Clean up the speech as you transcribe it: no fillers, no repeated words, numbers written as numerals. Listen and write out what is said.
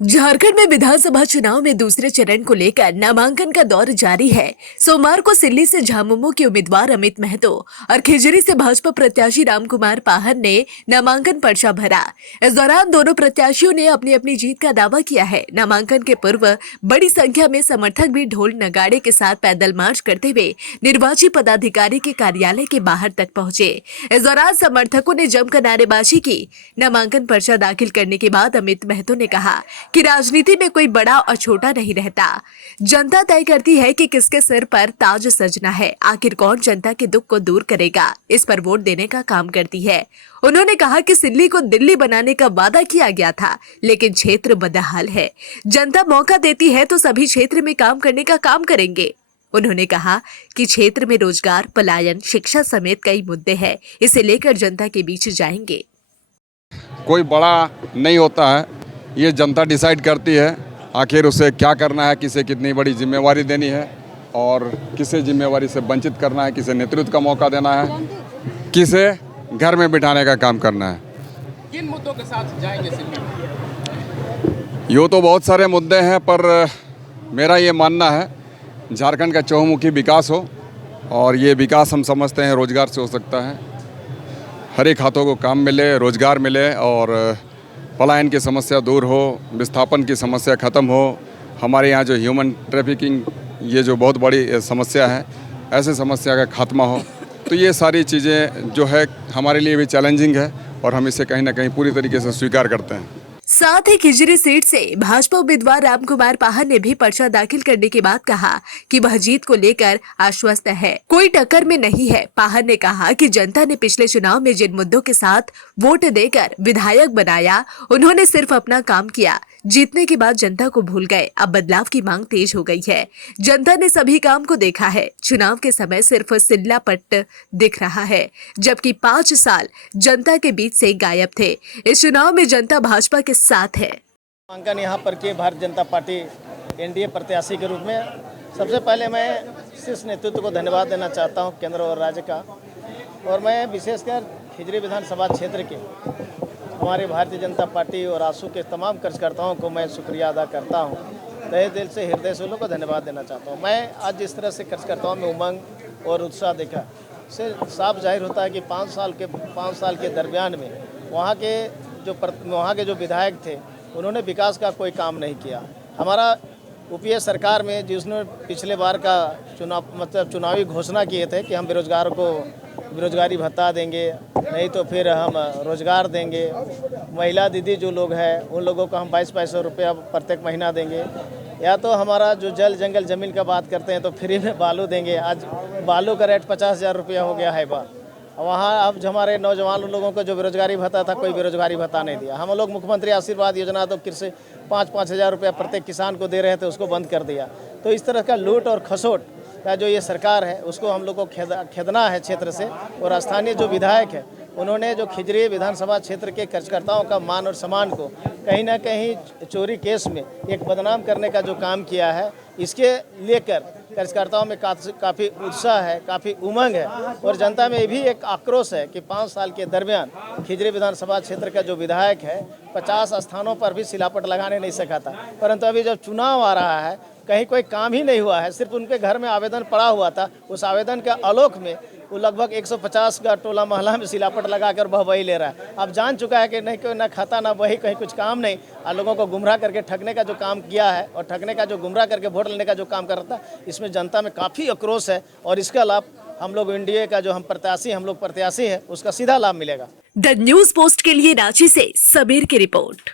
झारखंड में विधानसभा चुनाव में दूसरे चरण को लेकर नामांकन का दौर जारी है। सोमवार को सिल्ली से झामुमो के उम्मीदवार अमित महतो और खिजरी से भाजपा प्रत्याशी रामकुमार पाहर ने नामांकन पर्चा भरा। इस दौरान दोनों प्रत्याशियों ने अपनी अपनी जीत का दावा किया है। नामांकन के पूर्व बड़ी संख्या में समर्थक भी ढोल नगाड़े के साथ पैदल मार्च करते हुए निर्वाची पदाधिकारी के कार्यालय के बाहर तक पहुंचे। इस दौरान समर्थकों ने जमकर नारेबाजी की। नामांकन पर्चा दाखिल करने के बाद अमित महतो ने कहा कि राजनीति में कोई बड़ा और छोटा नहीं रहता। जनता तय करती है कि किसके सिर पर ताज सजना है। आखिर कौन जनता के दुख को दूर करेगा, इस पर वोट देने का काम करती है। उन्होंने कहा कि सिल्ली को दिल्ली बनाने का वादा किया गया था, लेकिन क्षेत्र बदहाल है। जनता मौका देती है तो सभी क्षेत्र में काम करने का काम करेंगे। उन्होंने कहा कि क्षेत्र में रोजगार, पलायन, शिक्षा समेत कई मुद्दे हैं। इसे लेकर जनता के बीच जाएंगे। कोई बड़ा नहीं होता है, ये जनता डिसाइड करती है आखिर उसे क्या करना है, किसे कितनी बड़ी जिम्मेवारी देनी है और किसे जिम्मेवारी से वंचित करना है, किसे नेतृत्व का मौका देना है, किसे घर में बिठाने का काम करना है। किन मुद्दों के साथ जाएंगे सिल्ली? यूँ तो बहुत सारे मुद्दे हैं, पर मेरा ये मानना है झारखंड का चहुमुखी विकास हो, और ये विकास हम समझते हैं रोजगार से हो सकता है। हर एक हाथों को काम मिले, रोजगार मिले और पलायन की समस्या दूर हो, विस्थापन की समस्या ख़त्म हो। हमारे यहाँ जो ह्यूमन ट्रैफिकिंग, ये जो बहुत बड़ी समस्या है, ऐसे समस्या का खात्मा हो। तो ये सारी चीज़ें जो है हमारे लिए भी चैलेंजिंग है और हम इसे कहीं ना कहीं पूरी तरीके से स्वीकार करते हैं। साथ ही खिजरी सीट से भाजपा उम्मीदवार रामकुमार पाहर ने भी पर्चा दाखिल करने के बाद कहा कि वह जीत को लेकर आश्वस्त है, कोई टक्कर में नहीं है। पाहर ने कहा कि जनता ने पिछले चुनाव में जिन मुद्दों के साथ वोट देकर विधायक बनाया, उन्होंने सिर्फ अपना काम किया। जीतने के बाद जनता को भूल गए। अब बदलाव की मांग तेज हो गई है। जनता ने सभी काम को देखा है। चुनाव के समय सिर्फ सिल्ला पट्ट दिख रहा है, जबकि 5 साल जनता के बीच से गायब थे। इस चुनाव में जनता भाजपा के साथ है। नामांकन यहाँ पर किए भारतीय जनता पार्टी एनडीए प्रत्याशी के रूप में सबसे पहले मैं शीर्ष नेतृत्व को धन्यवाद देना चाहता हूँ, केंद्र और राज्य का। और मैं विशेषकर खिजरी विधानसभा क्षेत्र के हमारे भारतीय जनता पार्टी और आसू के तमाम कार्यकर्ताओं को मैं शुक्रिया अदा करता हूँ। तहे दिल से, हृदय से उन लोगों को धन्यवाद देना चाहता हूँ। मैं आज जिस तरह से कार्यकर्ताओं में उमंग और उत्साह देखा, इससे साफ जाहिर होता है कि 5 साल के दरमियान में वहाँ के जो विधायक थे, उन्होंने विकास का कोई काम नहीं किया। हमारा यूपीए सरकार में जिसने पिछले बार का चुनावी घोषणा किए थे कि हम बेरोजगारों को बेरोजगारी भत्ता देंगे, नहीं तो फिर हम रोजगार देंगे। महिला दीदी जो लोग हैं, उन लोगों को हम 2200 रुपया प्रत्येक महीना देंगे। या तो हमारा जो जल जंगल ज़मीन का बात करते हैं तो फ्री में बालू देंगे। आज बालू का रेट 50,000 रुपया हो गया है बा। वहाँ अब जो हमारे नौजवान लोगों को जो बेरोजगारी भत्ता था, कोई बेरोजगारी भत्ता नहीं दिया। हम लोग मुख्यमंत्री आशीर्वाद योजना तो कृषि 5-5 हज़ार रुपया प्रत्येक किसान को दे रहे थे, उसको बंद कर दिया। तो इस तरह का लूट और खसोट का जो ये सरकार है, उसको हम लोग को खेदना है क्षेत्र से। और स्थानीय जो विधायक है, उन्होंने जो खिजरी विधानसभा क्षेत्र के कार्यकर्ताओं का मान और सम्मान को कहीं ना कहीं चोरी केस में एक बदनाम करने का जो काम किया है, इसके लेकर कार्यकर्ताओं में काफ़ी उत्साह है, काफ़ी उमंग है। और जनता में भी एक आक्रोश है कि 5 साल के दरमियान खिजरी विधानसभा क्षेत्र का जो विधायक है, 50 स्थानों पर भी सिलापट लगाने नहीं सका था। परंतु अभी जब चुनाव आ रहा है, कहीं कोई काम ही नहीं हुआ है, सिर्फ उनके घर में आवेदन पड़ा हुआ था। उस आवेदन के आलोक में वो लगभग 150 का टोला मोहल्ला में सिलापट लगाकर वही ले रहा है। अब जान चुका है कि नहीं, कोई ना खाता ना वही, कहीं कुछ काम नहीं। और लोगों को गुमराह करके ठगने का जो काम किया है, और ठगने का जो गुमराह करके वोट लेने का जो काम कर रहा था, इसमें जनता में काफ़ी आक्रोश है। और इसका लाभ हम लोग एनडीए का जो हम प्रत्याशी है, उसका सीधा लाभ मिलेगा। द न्यूज पोस्ट के लिए रांची से सबीर की रिपोर्ट।